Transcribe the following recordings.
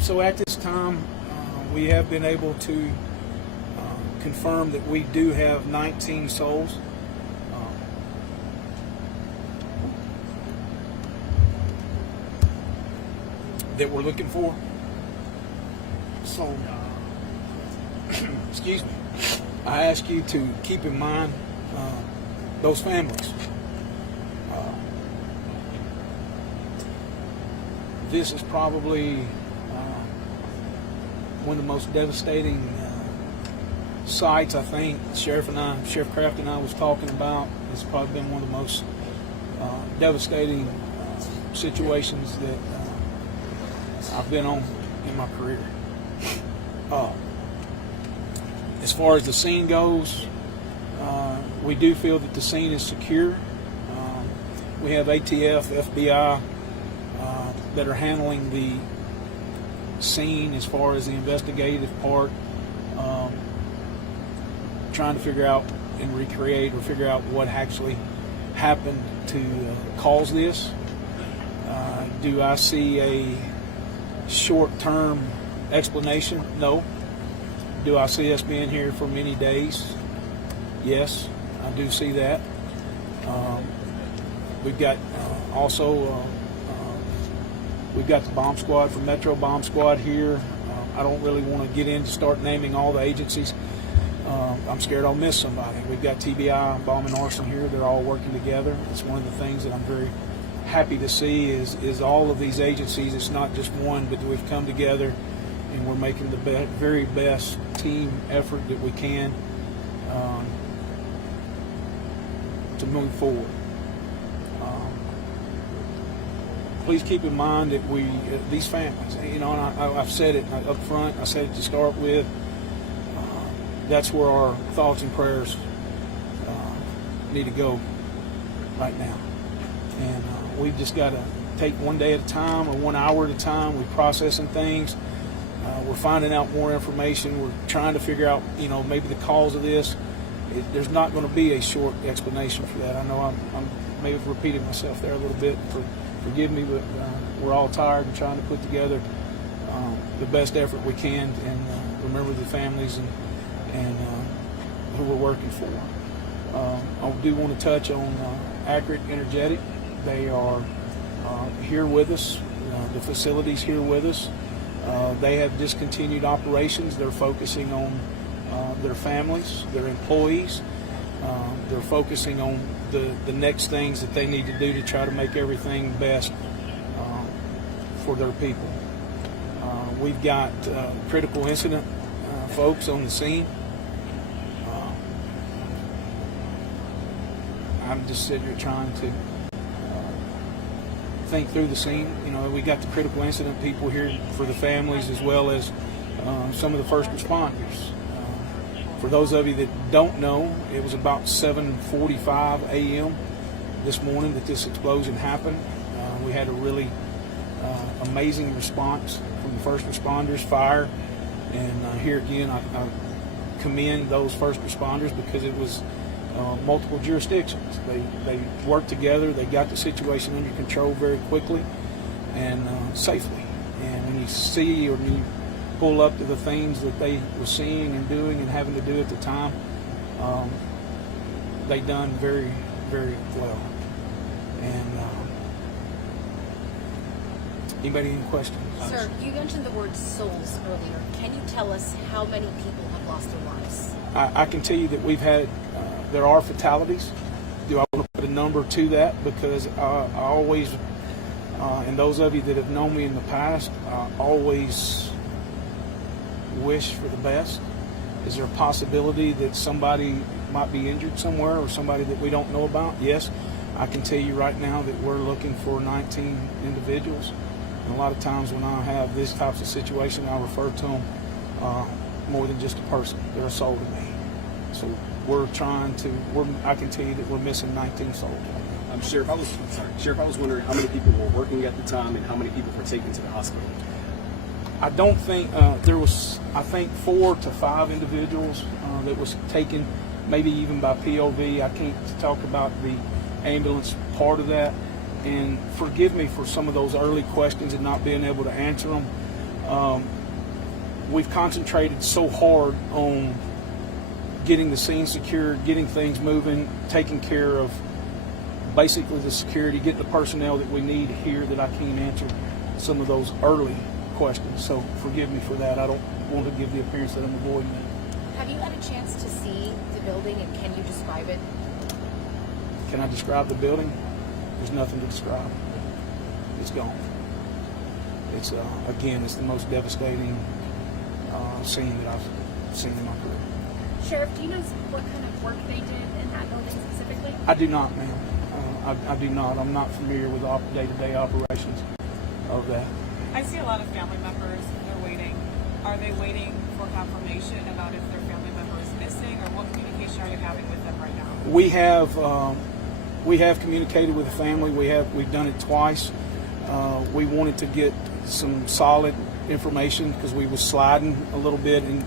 So at this time, we have been able to confirm that we do have 19 souls. That we're looking for. So, excuse me, I ask you to keep in mind those families. This is probably one of the most devastating sights, I think. Sheriff Kraft and I was talking about. It's probably been one of the most devastating situations that I've been on in my career. As far as the scene goes, we do feel that the scene is secure. We have ATF, FBI that are handling the scene as far as the investigative part, trying to figure out and recreate or figure out what actually happened to cause this. Do I see a short-term explanation? No. Do I see us being here for many days? Yes, I do see that. We've got we've got the bomb squad from Metro Bomb Squad here. I don't really want to get in to start naming all the agencies. I'm scared I'll miss somebody. We've got TBI, Bomb and Arson here. They're all working together. It's one of the things that I'm very happy to see is all of these agencies. It's not just one, but we've come together and we're making the very best team effort that we can to move forward. Please keep in mind that these families, and I've said it up front, I said it to start with, that's where our thoughts and prayers need to go right now. And we've just got to take one day at a time or 1 hour at a time. We're processing things. We're finding out more information. We're trying to figure out, maybe the cause of this. There's not going to be a short explanation for that. I know I'm maybe repeating myself there a little bit. Forgive me, but we're all tired and trying to put together the best effort we can and remember the families and who we're working for. I do want to touch on Accurate Energetic. They are here with us. The facility's here with us. They have discontinued operations. They're focusing on their families, their employees. They're focusing on the next things that they need to do to try to make everything best for their people. We've got critical incident folks on the scene. I'm just sitting here trying to think through the scene. We got the critical incident people here for the families as well as some of the first responders. For those of you that don't know, it was about 7:45 a.m. this morning that this explosion happened. We had a really amazing response from the first responders, fire, and here again I commend those first responders because it was multiple jurisdictions. They worked together. They got the situation under control very quickly and safely. And when you see or you pull up to the things that they were seeing and doing and having to do at the time, they done very, very well. And anybody any questions? Sir, you mentioned the word souls earlier. Can you tell us how many people have lost their lives? I can tell you that we've had, there are fatalities. Do I want to put a number to that? Because I always, and those of you that have known me in the past, I always wish for the best. Is there a possibility that somebody might be injured somewhere or somebody that we don't know about? Yes, I can tell you right now that we're looking for 19 individuals. And a lot of times when I have this types of situation, I refer to them more than just a person. They're a soul to me. So we're trying to, I can tell you that we're missing 19 souls. Sheriff, I was wondering how many people were working at the time and how many people were taken to the hospital. I don't think there was, I think 4 to 5 individuals that was taken, maybe even by POV. I can't talk about the ambulance part of that. And forgive me for some of those early questions and not being able to answer them. We've concentrated so hard on getting the scene secured, getting things moving, taking care of basically the security, getting the personnel that we need here, that I can't answer some of those early questions. So forgive me for that. I don't want to give the appearance that I'm avoiding that. Have you had a chance to see the building, and can you describe it? Can I describe the building? There's nothing to describe. It's gone. It's again, it's the most devastating scene that I've seen in my career. Sheriff, do you know what kind of work they did in that building specifically? I do not, ma'am. I do not. I'm not familiar with the day-to-day operations of that. I see a lot of family members, they're waiting. Are they waiting for confirmation about if their family member is missing, or what communication are you having with them right now? We have communicated with the family. We've done it twice. We wanted to get some solid information because we were sliding a little bit in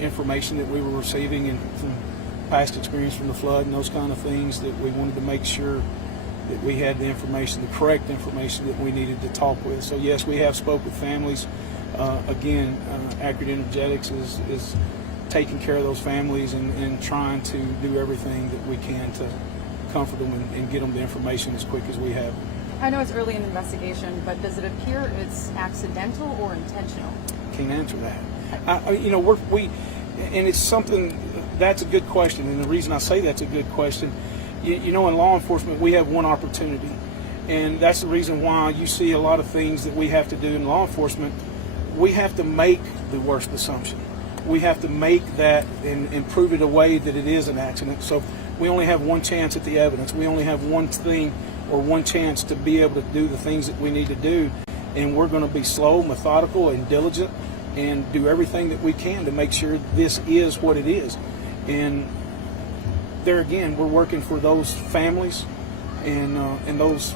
information that we were receiving and from past experience from the flood and those kind of things, that we wanted to make sure that we had the information, the correct information that we needed to talk with. So yes, we have spoke with families. Again, Accurate Energetics is taking care of those families and trying to do everything that we can to comfort them and get them the information as quick as we have. I know it's early in the investigation, but does it appear it's accidental or intentional? Can't answer that. And it's something, that's a good question. And the reason I say that's a good question, in law enforcement, we have one opportunity. And that's the reason why you see a lot of things that we have to do in law enforcement. We have to make the worst assumption. We have to make that and prove it away that it is an accident. So we only have one chance at the evidence. We only have one thing or one chance to be able to do the things that we need to do. And we're going to be slow, methodical, and diligent and do everything that we can to make sure this is what it is. And there again, we're working for those families and those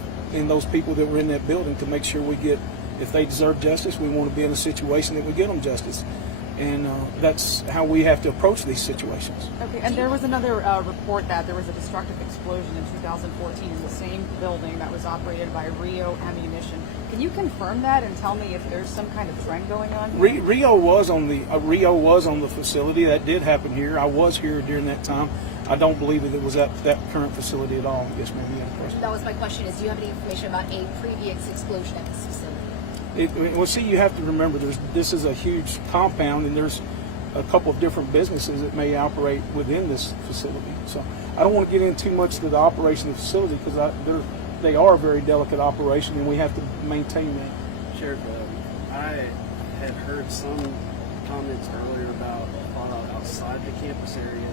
people that were in that building to make sure we get, if they deserve justice, we want to be in a situation that we get them justice. And that's how we have to approach these situations. Okay, and there was another report that there was a destructive explosion in 2014 in the same building that was operated by Rio Ammunition. Can you confirm that and tell me if there's some kind of trend going on here? Rio was on the facility. That did happen here. I was here during that time. I don't believe that it was at that current facility at all. Yes, ma'am. You have a question. That was my question, is do you have any information about a previous explosion at this facility? Well, see, you have to remember, this is a huge compound, and there's a couple of different businesses that may operate within this facility. So I don't want to get into too much to the operation of the facility because they are a very delicate operation, and we have to maintain that. Sheriff, I had heard some comments earlier about fallout outside the campus area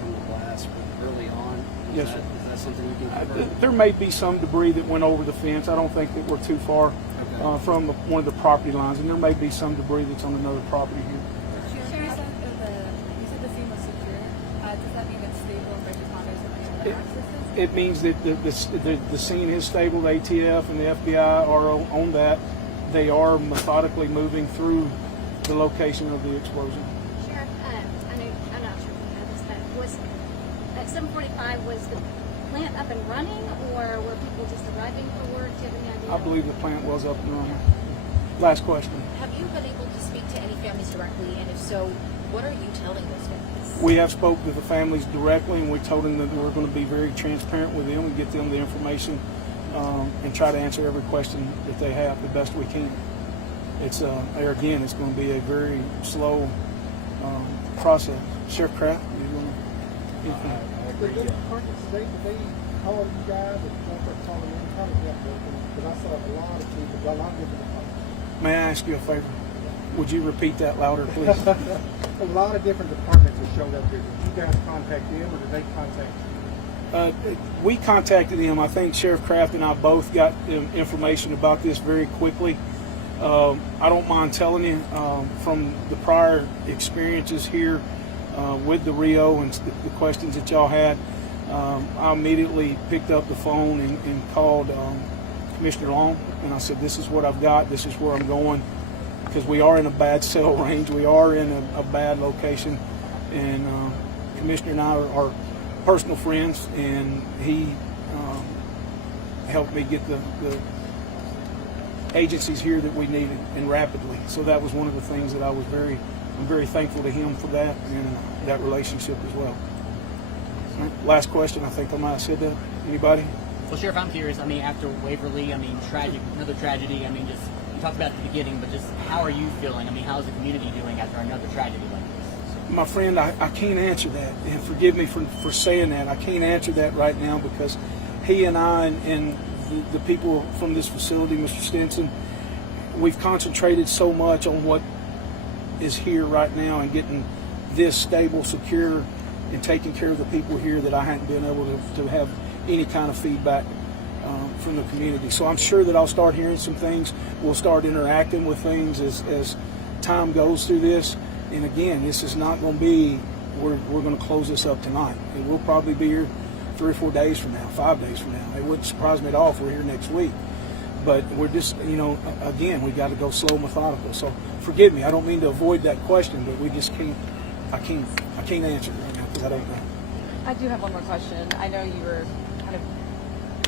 from the blast early on. Yes, sir. Is that something you can confirm? There may be some debris that went over the fence. I don't think that we're too far from one of the property lines, and there may be some debris that's on another property here. You said the scene was secure. Does that mean it's stable and first responders have any other accesses? It means that the scene is stable. The ATF and the FBI are on that. They are methodically moving through the location of the explosion. Sheriff, I'm not sure if you know this, but was at 7:45 was the plant up and running, or were people just arriving for work? Do you have any idea? I believe the plant was up and running. Last question. Have you been able to speak to any families directly, and if so, what are you telling those families? We have spoke with the families directly, and we told them that we're going to be very transparent with them and get them the information and try to answer every question that they have the best we can. It's again, it's going to be a very slow process. Sheriff Kraft, you want to? Did the department state that they called you guys or calling you? How did that work? Because I saw a lot of people, a lot of different departments. May I ask you a favor? Would you repeat that louder, please? A lot of different departments that showed up here. Did you guys contact them, or did they contact you? We contacted him. I think Sheriff Kraft and I both got information about this very quickly. I don't mind telling you from the prior experiences here with the Rio and the questions that y'all had, I immediately picked up the phone and called Commissioner Long, and I said, this is what I've got, this is where I'm going, because we are in a bad cell range, we are in a bad location, and Commissioner and I are personal friends, and he helped me get the agencies here that we needed, and rapidly. So that was one of the things that I'm very thankful to him for that, and that relationship as well. All right, last question. I think I might have said that. Anybody? Well, Sheriff, I'm curious. I mean, after Waverly, I mean, another tragedy. I mean, just you talked about at the beginning, but just how are you feeling? I mean, how's the community doing after another tragedy like this? My friend, I can't answer that, and forgive me for saying that. I can't answer that right now because he and I and the people from this facility, Mr. Stinson, we've concentrated so much on what is here right now and getting this stable, secure, and taking care of the people here that I hadn't been able to have any kind of feedback from the community. So I'm sure that I'll start hearing some things. We'll start interacting with things as time goes through this. And again, this is not going to be, we're going to close this up tonight. And we'll probably be here 3 or 4 days from now, 5 days from now. It wouldn't surprise me at all if we're here next week. But we're just, again, we got to go slow, methodical. So forgive me, I don't mean to avoid that question, but we just can't, I can't answer it right now because I don't know. I do have one more question. I know you were kind of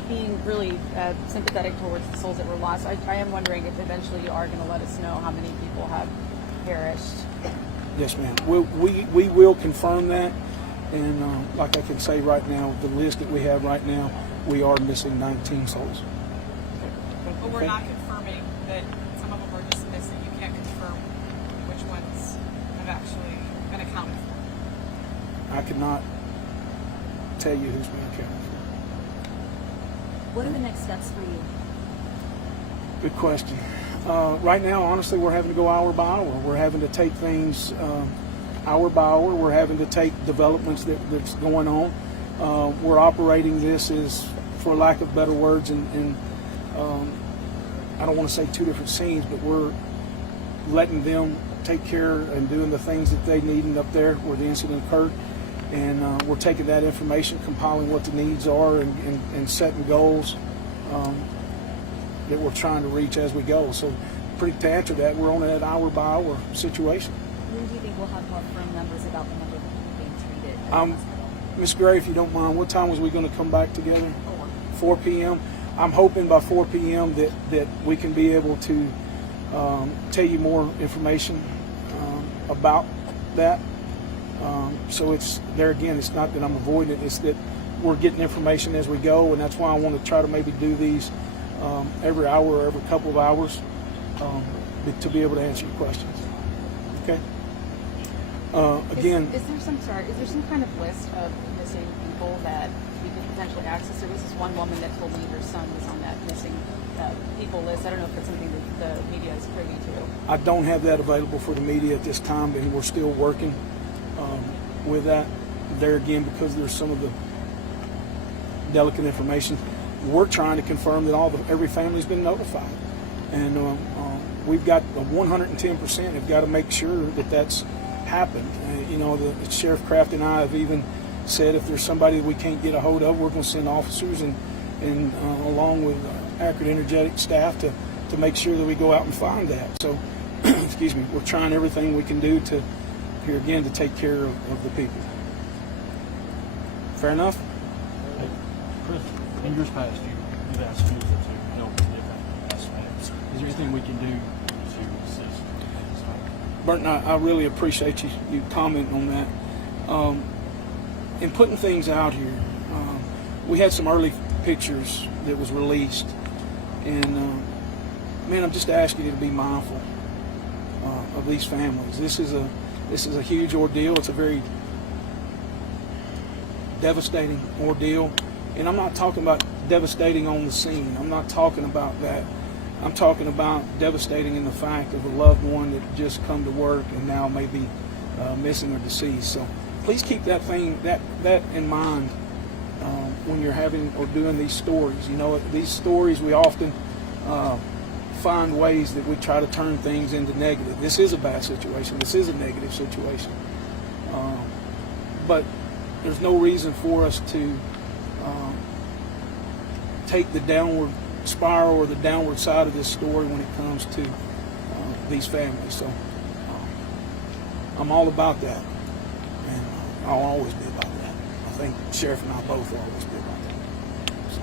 being really sympathetic towards the souls that were lost. I am wondering if eventually you are going to let us know how many people have perished. Yes, ma'am. We will confirm that. And like I can say right now, the list that we have right now, we are missing 19 souls. But we're not confirming that some of them are just missing. You can't confirm which ones have actually been accounted for. I could not tell you who's been accounted for. What are the next steps for you? Good question. Right now, honestly, we're having to go hour by hour. We're having to take things hour by hour. We're having to take developments that's going on. We're operating this as, for lack of better words, and I don't want to say two different scenes, but we're letting them take care and doing the things that they need up there where the incident occurred. And we're taking that information, compiling what the needs are, and setting goals that we're trying to reach as we go. So to answer that, we're on that hour by hour situation. When do you think we'll have more firm numbers about the number of people being treated? Ms. Gray, if you don't mind, what time was we going to come back together? 4 p.m. I'm hoping by 4 p.m. that we can be able to tell you more information about that. So it's there again. It's not that I'm avoiding it. It's that we're getting information as we go, and that's why I want to try to maybe do these every hour or every couple of hours to be able to answer your questions. Okay. Again, is there some kind of list of missing people that we could potentially access? There was this one woman that told me her son was on that missing people list. I don't know if that's something that the media is privy to. I don't have that available for the media at this time, and we're still working with that. There again, because there's some of the delicate information, we're trying to confirm that every family's been notified, and we've got 110% have got to make sure that that's happened. The Sheriff Kraft and I have even said if there's somebody that we can't get a hold of, we're going to send officers and along with accurate, energetic staff to make sure that we go out and find that. So, excuse me, we're trying everything we can do to take care of the people. Fair enough? Hey, Chris, in years past, you've asked me to help in different aspects. Is there anything we can do to assist? Burton, I really appreciate you commenting on that. In putting things out here, we had some early pictures that was released, and man, I'm just asking you to be mindful of these families. This is a huge ordeal. It's a very devastating ordeal, and I'm not talking about devastating on the scene. I'm not talking about that. I'm talking about devastating in the fact of a loved one that just come to work and now may be missing or deceased. So please keep that in mind when you're having or doing these stories. These stories, we often find ways that we try to turn things into negative. This is a bad situation. This is a negative situation. But there's no reason for us to take the downward spiral or the downward side of this story when it comes to these families. So I'm all about that, and I'll always be about that. I think Sheriff and I both will always be about that. So,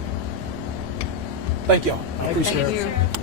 thank y'all. I appreciate it. Thank you.